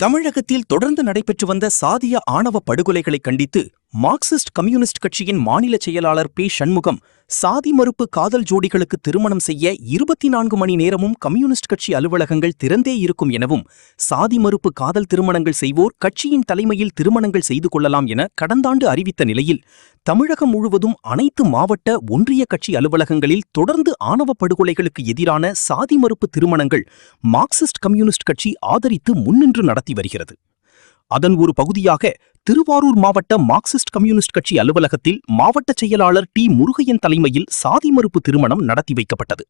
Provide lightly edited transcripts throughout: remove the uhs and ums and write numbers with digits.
தமிழகத்தில் தொடர்ந்து நடைபெற்று வந்த சாதிய ஆணவ படுகொலைகளை கண்டித்து மார்க்சிஸ்ட் கம்யூனிஸ்ட் கட்சியின் மாநில செயலாளர் பே. சண்முகம் சாதி மறுப்பு காதல் ஜோடிகளுக்கு திருமணம் செய்ய 24 மணி நேரமும் கம்யூனிஸ்ட் கட்சி அலுவலகங்கள் திறந்தே இருக்கும் எனவும், சாதி மறுப்பு காதல் திருமணங்கள் செய்வோர் கட்சியின் தலைமையில் திருமணங்கள் செய்து கொள்ளலாம் என கடந்தாண்டு அறிவித்த நிலையில், தமிழகம் முழுவதும் அனைத்து மாவட்ட, ஒன்றிய கட்சி அலுவலகங்களில் தொடர்ந்து ஆணவ படுகொலைகளுக்கு எதிரான சாதி மறுப்பு திருமணங்கள் மார்க்சிஸ்ட் கம்யூனிஸ்ட் கட்சி ஆதரித்து முன்னின்று நடத்தி வருகிறது. அதன் ஒரு பகுதியாக திருவாரூர் மாவட்ட மார்க்சிஸ்ட் கம்யூனிஸ்ட் கட்சி அலுவலகத்தில் மாவட்ட செயலாளர் டி. முருகையன் தலைமையில் சாதி மறுப்பு திருமணம் நடத்தி வைக்கப்பட்டது.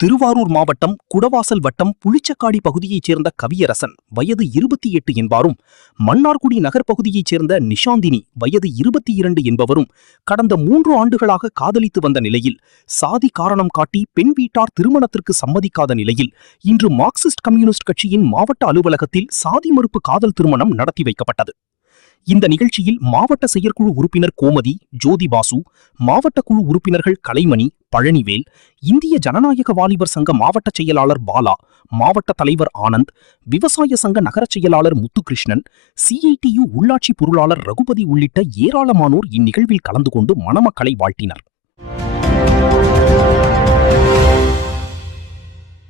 திருவாரூர் மாவட்டம் குடவாசல் வட்டம் புளிச்சக்காடி பகுதியைச் சேர்ந்த கவியரசன் வயது 28 என்பாரும், மன்னார்குடி நகர் பகுதியைச் சேர்ந்த நிஷாந்தினி வயது 22 என்பவரும் கடந்த 3 ஆண்டுகளாக காதலித்து வந்த நிலையில், சாதி காரணம் காட்டி பெண் வீட்டார் திருமணத்திற்கு சம்மதிக்காத நிலையில் இன்று மார்க்சிஸ்ட் கம்யூனிஸ்ட் கட்சியின் மாவட்ட அலுவலகத்தில் சாதி மறுப்பு காதல் திருமணம் நடத்தி வைக்கப்பட்டது. இந்த நிகழ்ச்சியில் மாவட்ட செயற்குழு உறுப்பினர் கோமதி, ஜோதி பாசு, மாவட்ட குழு உறுப்பினர்கள் கலைமணி, பழனிவேல், இந்திய ஜனநாயக வாலிபர் சங்க மாவட்ட செயலாளர் பாலா, மாவட்ட தலைவர் ஆனந்த், விவசாய சங்க நகர செயலாளர் முத்துகிருஷ்ணன், CITU உள்ளாட்சி பொருளாளர் ரகுபதி உள்ளிட்ட ஏராளமானோர் இந்நிகழ்வில் கலந்து கொண்டு மணமக்களை வாழ்த்தினர்.